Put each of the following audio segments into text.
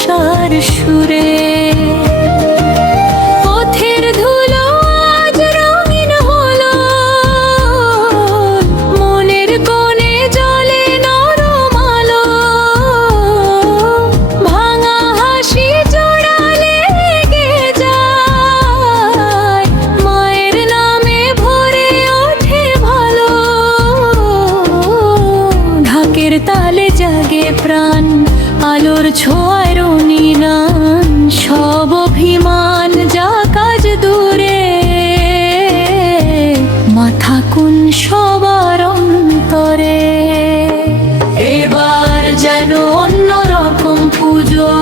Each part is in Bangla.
আশার সুরে। পথের ধুলো আজ রঙিন হলো, মনের কোণে জ্বলে নরম আলো। ভাঙা হাসি জোড়ালে লেগে যায়, মায়ের নামে ভরে ওঠে ভালো। ঢাকের তালে জাগে প্রাণ, আলোর ছোঁয়ায় রঙিনান। সব অভিমান যা কাজ দূরে, মাথা কোন সবার অন্তরে। এবার যেন অন্যরকম পুজো,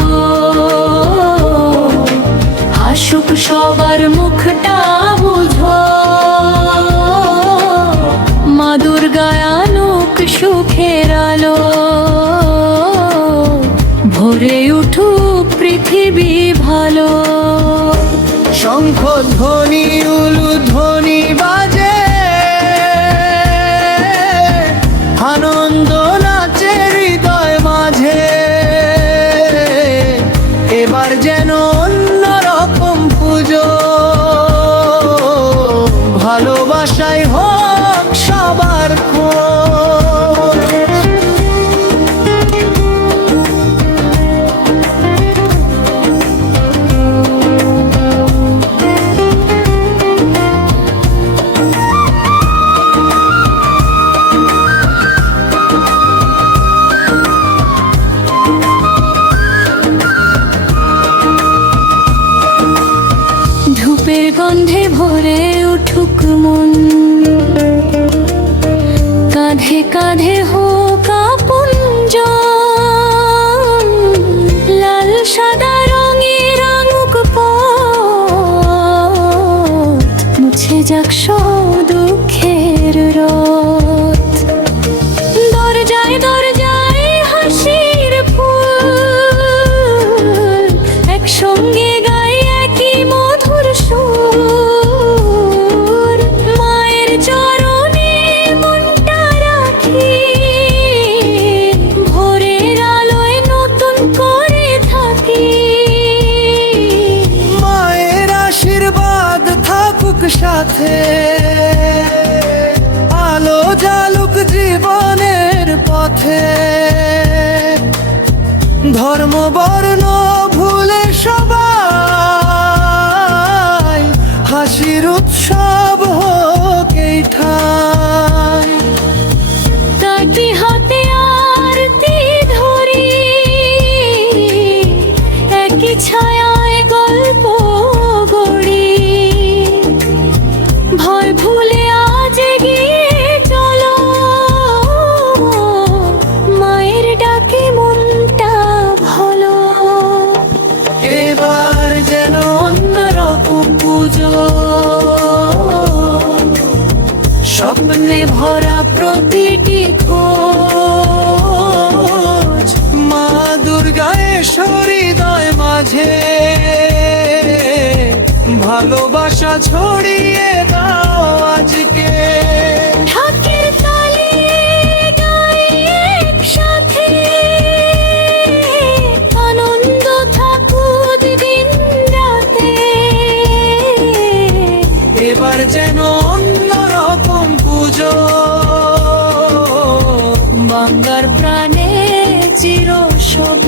হাসুক সবার মুখটা বুঝো। মা দুর্গায় আনুক সুখের আলো, ভরে উঠুক পৃথিবী ভালো। শঙ্খ ধ্বনি উলুধ্বনি বাজে, আনন্দ নাচে হৃদয় মাঝে। এবার যেন অন্যরকম পুজো, ভালোবাসায় হোক সবার খোঁজ। ধূপের গন্ধে ভরে উঠুক মন, কাঁধে কাঁধে হোক আপনজন। লাল সাদা রঙে রাঙুক পথ, মুছে যাক সব দুঃখের রোদ। দরজায় দরজায় হাসির ফুল, একসঙ্গে গায়ে একই মধুর সুর। মায়ের চরণে মনটা রাখি, ভোরের আলোয় নতুন করে থাকি। মায়ের আশীর্বাদ থাকুক সাথে, আলো জ্বালুক জীবনের পথে। ধর্ম বর্ণ ভুলে সবাই, হাসির উৎসব হোক এই ঠাই। তাকি হাতে আরতি ধরি, একই ছায়ায় গল্প গড়ি। ভয় ভুলে আজ এগিয়ে চলো, মায়ের ডাকে মনটা ভালো। এবার যেন অন্যরকম পুজো, স্বপ্নে ভরা প্রতিটি খোঁজ। মা দুর্গায় হৃদয় মাঝে, ভালোবাসা ছড়িয়ে দাও আজকে। ঢাকের তালে গাই একসাথে, আনন্দ থাকুক দিন রাতে। এবার যেন অন্যরকম পুজো, বাংলার প্রাণে চির শোভা।